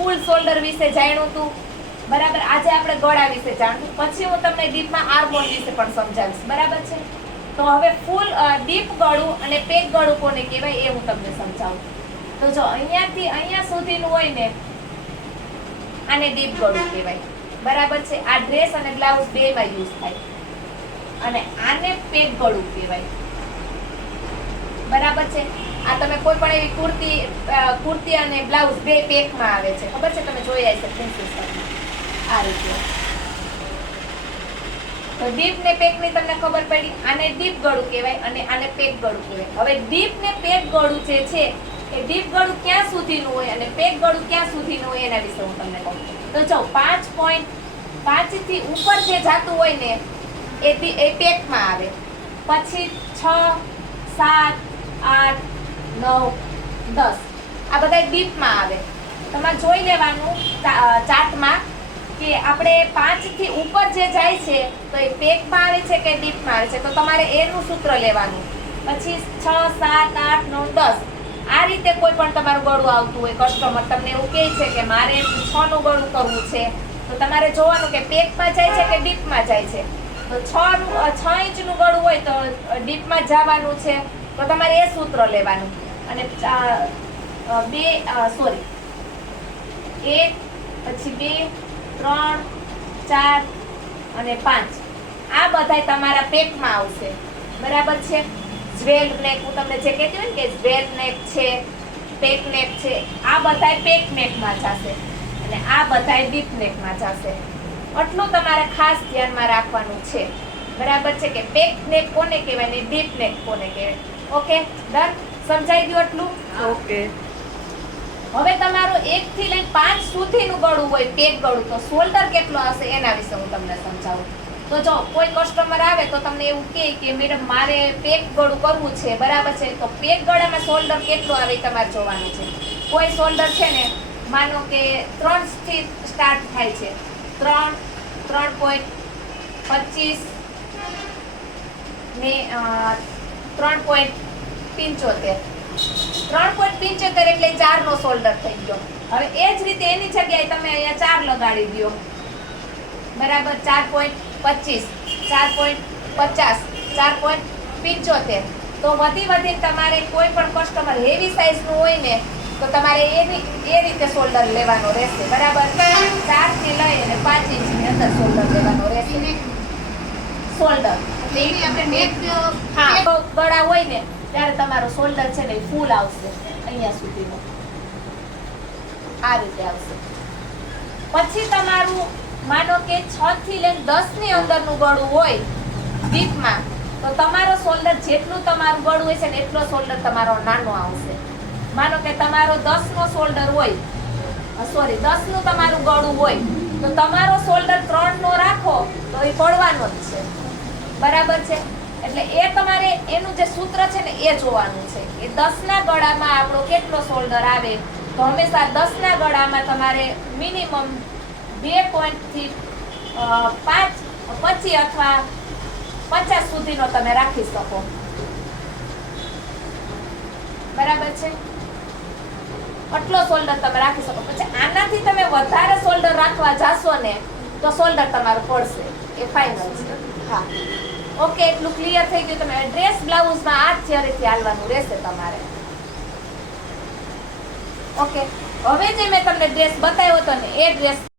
ફૂલ shoulder વિશે જાણ્યું હતું, બરાબર. આજે આપણે ગળા વિશે જાણશું, પછી હું તમને ડીપમાં આર્મહોલ વિશે પણ સમજાવીશ, બરાબર છે. તો હવે ફૂલ ડીપ ગળું અને પેક ગળું કોને કહેવાય એ હું તમને સમજાવું. તો જો અહીંયાથી અહીંયા સુધીનું હોય ને આને ડીપ ગળું કહેવાય, બરાબર છે. આ ડ્રેસ અને બ્લાઉઝ બેમાં યુઝ થાય. અને આને પેક ગળું કહેવાય, બરાબર છે. આ તમે કોઈ પણ એવી કુર્તી અને બ્લાઉઝ બે પેકમાં આવે છે, ખબર છે, તમે જોઈ હશે પ્રિન્સેસમાં આ રીતે. તો ડીપ ને પેક ની તમને ખબર પડી. આને ડીપ ગળું કહેવાય અને આને પેક ગળું કહેવાય. હવે ડીપ ને પેક ગળું જે છે એ ડીપ ગળું ક્યાં સુધીનું હોય અને પેક ગળું ક્યાં સુધીનું હોય એના વિશે હું તમને કહું. તો જો 5.5 થી ઉપર જે જાતું હોય ને એ પેકમાં આવે. પછી 6, 7, 8, 9, 10 આ બધા ડીપમાં આવે. તમારે જોઈ લેવાનું ચાર્ટમાં કે આપણે 5 થી ઉપર જે જાય છે તો એ પેકમાં આવે છે કે ડીપમાં આવે છે. તો તમારે એનું સૂત્ર લેવાનું. પછી 6, 7, 8, 9, 10 આ રીતે કોઈ પણ તમારું ગળું આવતું હોય, કસ્ટમર તમને એવું કહે છે કે મારે 6 નું ગળું કરવું છે, તો તમારે જોવાનું કે પેકમાં જાય છે કે ડીપમાં જાય છે. તો 6 ઇંચનું ગળું હોય તો ડીપમાં જવાનું છે, તો તમારે એ સૂત્ર લેવાનું. અને 1 પછી 2, 3, 4 અને 5 આ બધાય તમારા પેકમાં આવશે, બરાબર છે. જ્વેલ નેક હું તમને જે કહેતી હોય ને કે જ્વેલ નેક છે, પેક નેક છે, આ બધાય પેક નેકમાં જશે અને આ બધાય ડીપ નેકમાં જશે. એટલું તમારે ખાસ ધ્યાનમાં રાખવાનું છે, બરાબર છે, કે પેક નેક કોને કહેવાય ને ડીપ નેક કોને કહેવાય. ઓકે, ડન, સમજાઈ ગયું એટલું? ઓકે. હવે તમારું 1 થી લઈને 5 સુધીનું ગળું હોય પેક ગળું, તો શોલ્ડર કેટલો હશે એના વિશે હું તમને સમજાવું. તો જો કોઈ કસ્ટમર આવે તો તમને એવું કહે કે મેડમ મારે પેક ગળું કરવું છે, બરાબર છે, તો પેક ગળામાં શોલ્ડર કેટલું આવે તમારે જોવાનું છે. કોઈ શોલ્ડર છે ને માનો કે 3 થી સ્ટાર્ટ થાય છે, 3, 3.25 ને 3.75. 3.75 એટલે 4 નો શોલ્ડર થઈ ગયો. હવે એ જ રીતે એની જગ્યાએ તમે અહીંયા 4 લગાડી દો, બરાબર. 4.25, 4.50, 4.75. તો વધી તમારે કોઈ પણ કસ્ટમર હેવી સાઈઝનું હોય ને તો તમારે એ રીતે શોલ્ડર લેવાનો રહેશે, બરાબર. 4 થી લઈ અને 5 ઇંચની અંદર શોલ્ડર લેવાનો રહેશે. શોલ્ડર એટલે એની આપણે નેક ગળા હોય ને ત્યારે તમારો શોલ્ડર છે ને ફૂલ આવશે, અહીંયા સુધીનો આ રીતે આવશે. પછી તમારું માનો કે 6 થી લઈને 10 ની અંદરનું ગળું હોય ડીપમાં, તો તમારો શોલ્ડર જેટલું તમારું ગળું હોય છે ને એટલો શોલ્ડર તમારો નાનો આવશે. માનો કે તમારો 10 નો શોલ્ડર હોય, 10 નું તમારું ગળું હોય તો તમારો શોલ્ડર 3 નો રાખો તો એ પડવાનો જ છે, બરાબર છે. એટલે એ તમારે એનું જે સૂત્ર છે ને એ જોવાનું છે કે 10 ના ગળામાં આપણો કેટલો શોલ્ડર આવે. તો હંમેશા 10 ના ગળામાં તમારે મિનિમમ 2 થી 25 અથવા 50 સુધીનો તમે રાખી શકો, બરાબર છે. આટલો શોલ્ડર તમે રાખી શકો. પછી આનાથી તમે વધારે શોલ્ડર રાખવા જાશો ને તો શોલ્ડર તમારું પડશે, એ ફાઇનલ છે. હા, ઓકે, એટલું ક્લિયર થઈ ગયું. તમે ડ્રેસ બ્લાઉઝમાં આ થિયરીથી હાલવાનું રહેશે તમારે. ઓકે, હવે જે મેં તમને ડ્રેસ બતાવ્યો હતો ને એ ડ્રેસ